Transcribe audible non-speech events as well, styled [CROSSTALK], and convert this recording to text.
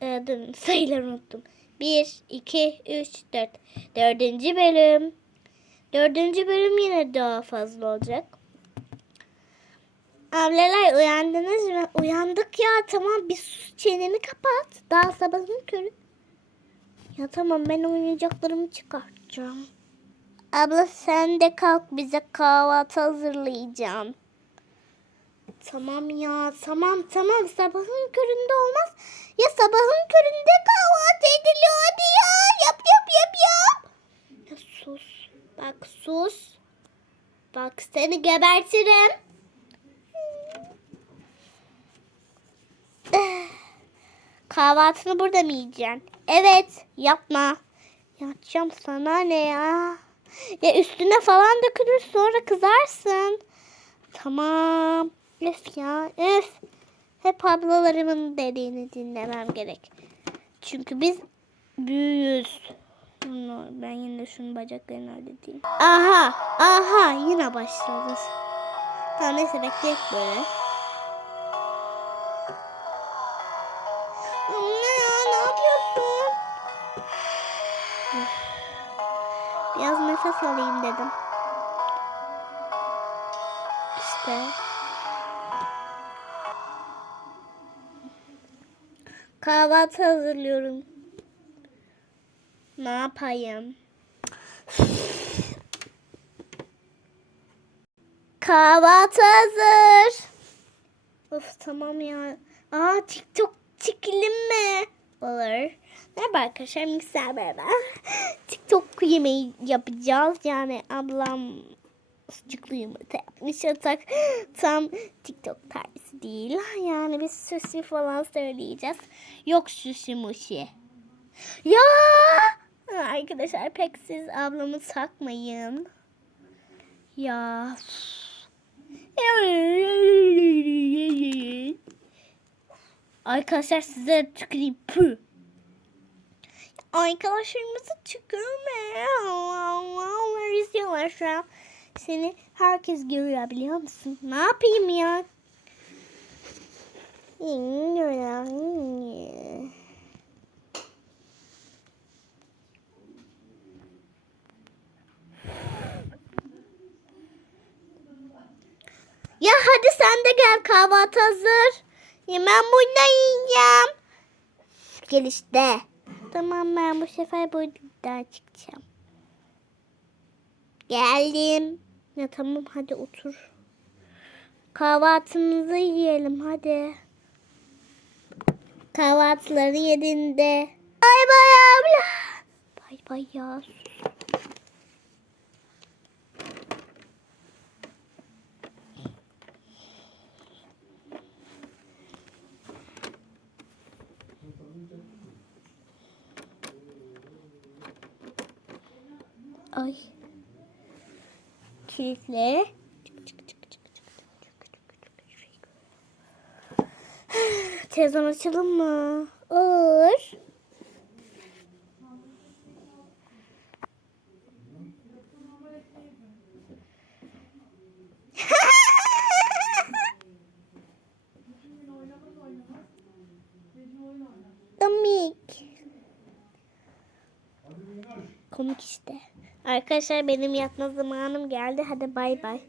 Dur, [LAUGHS] sayıları unuttum. 1, 2, 3, 4. Dördüncü bölüm. Dördüncü bölüm yine daha fazla olacak. Ablalar uyandınız mı? Uyandık ya tamam bir sus çeneni kapat. Daha sabahın körü. Ya tamam ben oyuncaklarımı çıkartacağım. Abla sen de kalk bize kahvaltı hazırlayacağım. Tamam ya tamam tamam sabahın köründe olmaz. Ya sabahın köründe kahvaltı ediliyor hadi ya yap yap yap yap. Ya sus bak sus. Bak seni gebertirim. Kahvaltını burada mı yiyeceksin? Evet yapma. Yatacağım sana ne ya? Ya üstüne falan dökülür sonra kızarsın. Tamam. Öf ya öf. Hep ablalarımın dediğini dinlemem gerek. Çünkü biz büyüğüz. Bunu- Ben yine şunun bacaklarını halledeyim. Aha aha yine başladı. Tamam neyse bekleyek böyle. Anne ya ne yapıyorsun? Biraz nefes alayım dedim. İşte. Kahvaltı hazırlıyorum. Ne yapayım? Kahvaltı hazır. Of tamam ya. Aa TikTok çekelim mi? Olur. Merhaba arkadaşlar mikser merhaba. TikTok yemeği yapacağız. Yani ablam sucuklu yumurta yapmış yatak. Tam TikTok tarzı değil. Yani biz sushi falan söyleyeceğiz. Yok sushi mushi. Ya arkadaşlar pek siz ablamı takmayın. Ya. Arkadaşlar size tüküreyim. Pü. Arkadaşlarımızı tükürme. Onlar şu an. Seni herkes görüyor biliyor musun? Ne yapayım ya? Ya hadi sen de gel kahvaltı hazır. Yemem burada yiyeceğim. Gel işte. Tamam ben bu sefer burada çıkacağım. Geldim. Ya tamam hadi otur. Kahvaltımızı yiyelim hadi. Kahvaltıları yediğinde. Bay bay abla. Bay bay ya. Ay. Kilitle. [SIGHS] Televizyon açalım mı? Olur. Komik. Komik işte. Arkadaşlar benim yatma zamanım geldi. Hadi bay bay.